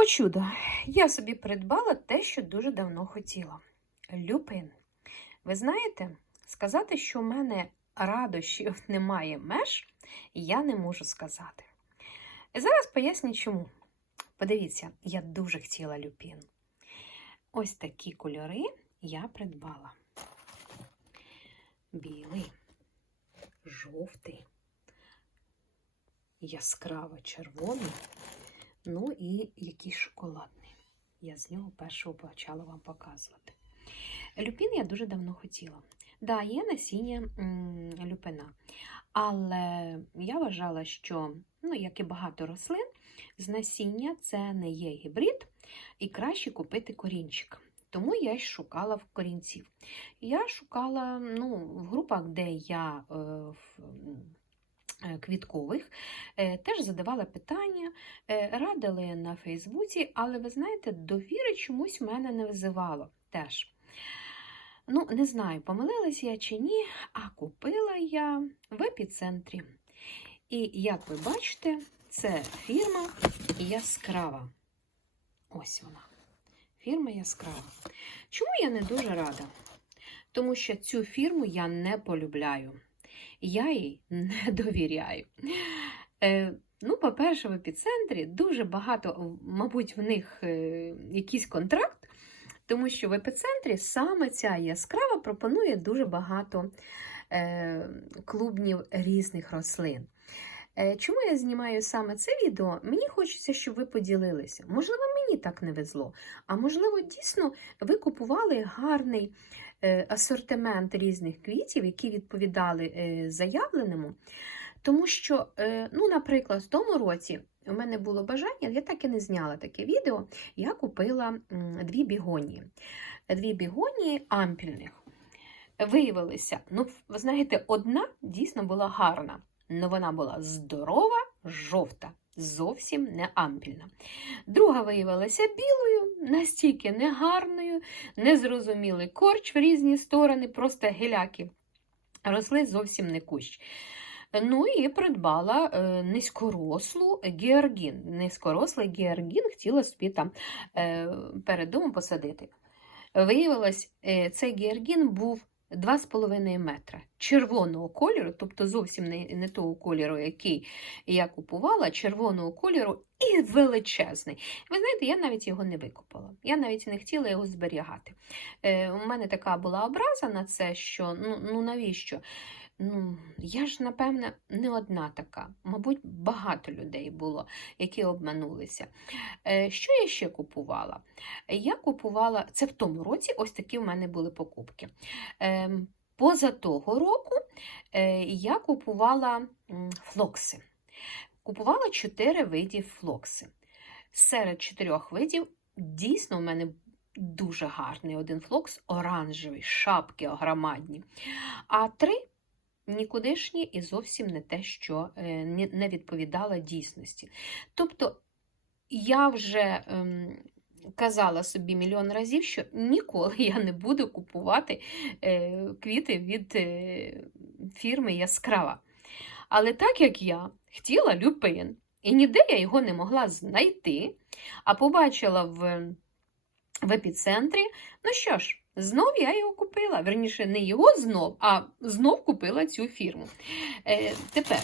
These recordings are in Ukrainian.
О чудо! Я собі придбала те, що дуже давно хотіла. Люпин. Ви знаєте, сказати, що в мене радощів немає меж, я не можу сказати. Зараз поясню чому. Подивіться, я дуже хотіла люпін. Ось такі кольори я придбала: білий, жовтий, яскраво червоний. Ну і якийсь шоколадний. Я з нього першого почала вам показувати. Люпін я дуже давно хотіла. Да, є насіння люпина. Але я вважала, що, ну, як і багато рослин, з насіння це не є гібрид, і краще купити корінчик. Тому я й шукала в корінців. Я шукала ну, в групах, де я е, квіткових, е, теж задавала питання, е, радили на Фейсбуці, але ви знаєте, довіри чомусь мене не визивало теж. Ну, не знаю, помилилась я чи ні, а купила я в епіцентрі. І, як ви бачите, це фірма Яскрава. Ось вона. Фірма Яскрава. Чому я не дуже рада? Тому що цю фірму я не полюбляю. Я їй не довіряю. Е, ну, по-перше, в епіцентрі дуже багато, мабуть, в них е, якийсь контракт. Тому що в епіцентрі саме ця яскрава пропонує дуже багато е, клубнів різних рослин. Чому я знімаю саме це відео? Мені хочеться, щоб ви поділилися. Можливо, мені так не везло, а можливо, дійсно ви купували гарний асортимент різних квітів, які відповідали е, заявленому. Тому що, е, ну, наприклад, в тому році у мене було бажання, я так і не зняла таке відео. Я купила дві бігонії. Дві бігонії ампільних. Виявилися, ну, ви знаєте, одна дійсно була гарна, але вона була здорова, жовта, зовсім не ампільна. Друга виявилася білою, настільки негарною, незрозумілий корч в різні сторони, просто геляки. Росли зовсім не кущ. Ну і придбала е, низькорослу георгін. Низькорослий георгін хотіла собі там е, перед домом посадити. Виявилось, е, цей георгін був 2,5 метра червоного кольору, тобто зовсім не, не того кольору, який я купувала, червоного кольору і величезний. Ви знаєте, я навіть його не викопала. Я навіть не хотіла його зберігати. Е, У мене така була образа на це, що ну, ну навіщо? Ну, я ж, напевне, не одна така. Мабуть, багато людей було, які обманулися. Е, Що я ще купувала? Я купувала, це в тому році, ось такі в мене були покупки. Е, Поза того року е, я купувала флокси. Купувала чотири видів флокси. Серед чотирьох видів дійсно в мене дуже гарний один флокс, оранжевий, шапки огромадні. А три нікудишні і зовсім не те, що е, не відповідало дійсності. Тобто я вже ем, казала собі мільйон разів, що ніколи я не буду купувати е, квіти від е, фірми Яскрава. Але так як я хотіла люпин, і ніде я його не могла знайти, а побачила в, в епіцентрі, ну що ж, Знов я його купила. Верніше, не його знов, а знов купила цю фірму. Е, Тепер,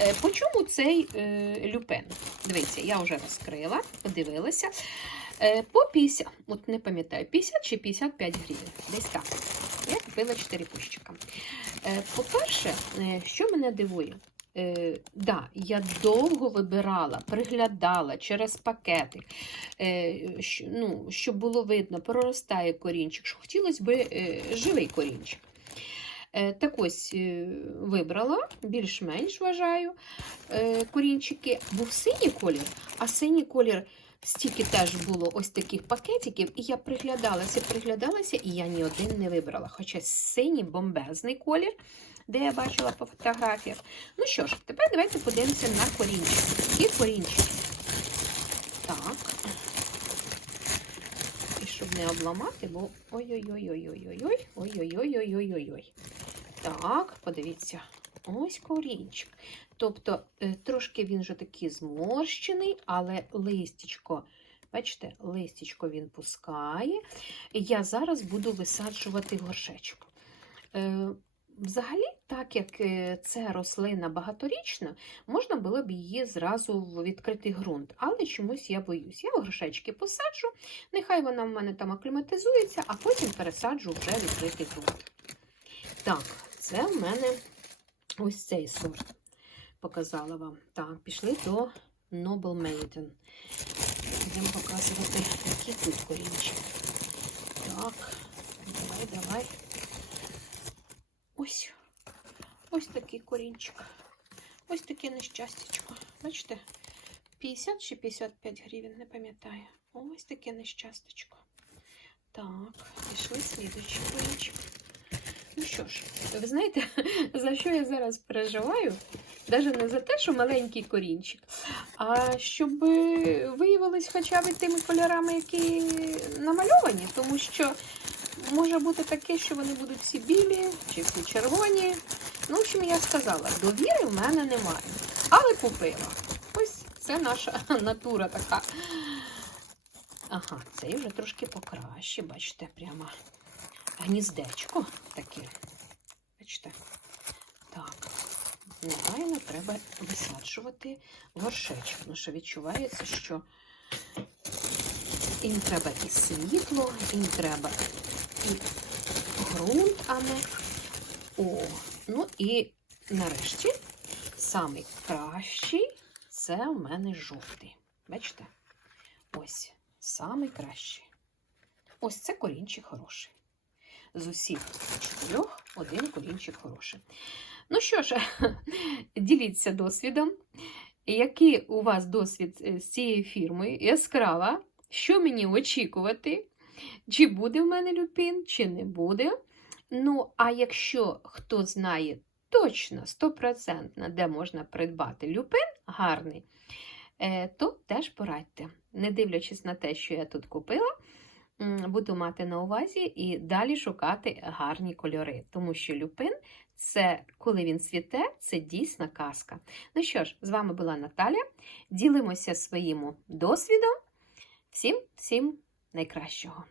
е, по чому цей е, люпен? Дивіться, я вже розкрила, подивилася. Е, По 50, от не пам'ятаю, 50 чи 55 гривень. Десь так. Я купила 4 кущика. Е, По-перше, е, що мене дивує? Е, да, я довго вибирала, приглядала через пакетик, е, що, ну, щоб було видно, проростає корінчик, що хотілося б е, живий корінчик. Е, так ось е, вибрала, більш-менш вважаю, е, корінчики. Був синій колір, а синій колір. Стільки теж було ось таких пакетиків, і я приглядалася, приглядалася, і я ні один не вибрала. Хоча синій бомбезний колір, де я бачила по фотографіях. Ну що ж, тепер давайте подивимося на корінчики. І корінчики. Так. І щоб не обламати, бо ой-ой-ой-ой-ой-ой-ой, ой-ой-ой-ой-ой-ой-ой. Так, подивіться. Ось корінчик. Тобто, е, трошки він вже такий зморщений, але листячко Бачите, листячко він пускає. Я зараз буду висаджувати горшечок. Е, Взагалі, так як е, це рослина багаторічна, можна було б її зразу в відкритий ґрунт, але чомусь я боюсь. Я горшечки посаджу, нехай вона в мене там акліматизується, а потім пересаджу вже відкритий ґрунт. Так, це в мене ось цей сорт. Показала вам. Так, пішли до Noble Maiden. Будемо показувати, які тут корінчики. Так, давай, давай. Ось. Ось такий корінчик. Ось таке нещастячко. Бачите? 50 чи 55 гривень, не пам'ятаю. Ось таке нещастечко. Так, пішли слідуючий корінчик. Ну що ж, ви знаєте, за що я зараз переживаю? Навіть не за те, що маленький корінчик, а щоб виявилось хоча б тими кольорами, які намальовані, тому що може бути таке, що вони будуть всі білі чи всі червоні. Ну, в общем, я сказала, довіри в мене немає. Але купила. Ось це наша натура така. Ага, цей вже трошки покраще, бачите, прямо гніздечко таке. Бачите? Так, негайно треба висаджувати горшечок, тому що відчувається, що їм треба і світло, їм треба і ґрунт, а не о. Ну і нарешті самий кращий це у мене жовтий. Бачите? Ось, самий кращий. Ось це корінчик хороший. З усіх чотирьох один корінчик хороший. Ну що ж, діліться досвідом. Який у вас досвід е, з цією фірмою? Яскрава. Що мені очікувати? Чи буде в мене люпін, чи не буде? Ну, а якщо хто знає точно, стопроцентно, де можна придбати люпин гарний, е, то теж порадьте. Не дивлячись на те, що я тут купила, буду мати на увазі і далі шукати гарні кольори. Тому що люпин це, коли він цвіте, це дійсна казка. Ну що ж, з вами була Наталя. Ділимося своїм досвідом. Всім, всім найкращого!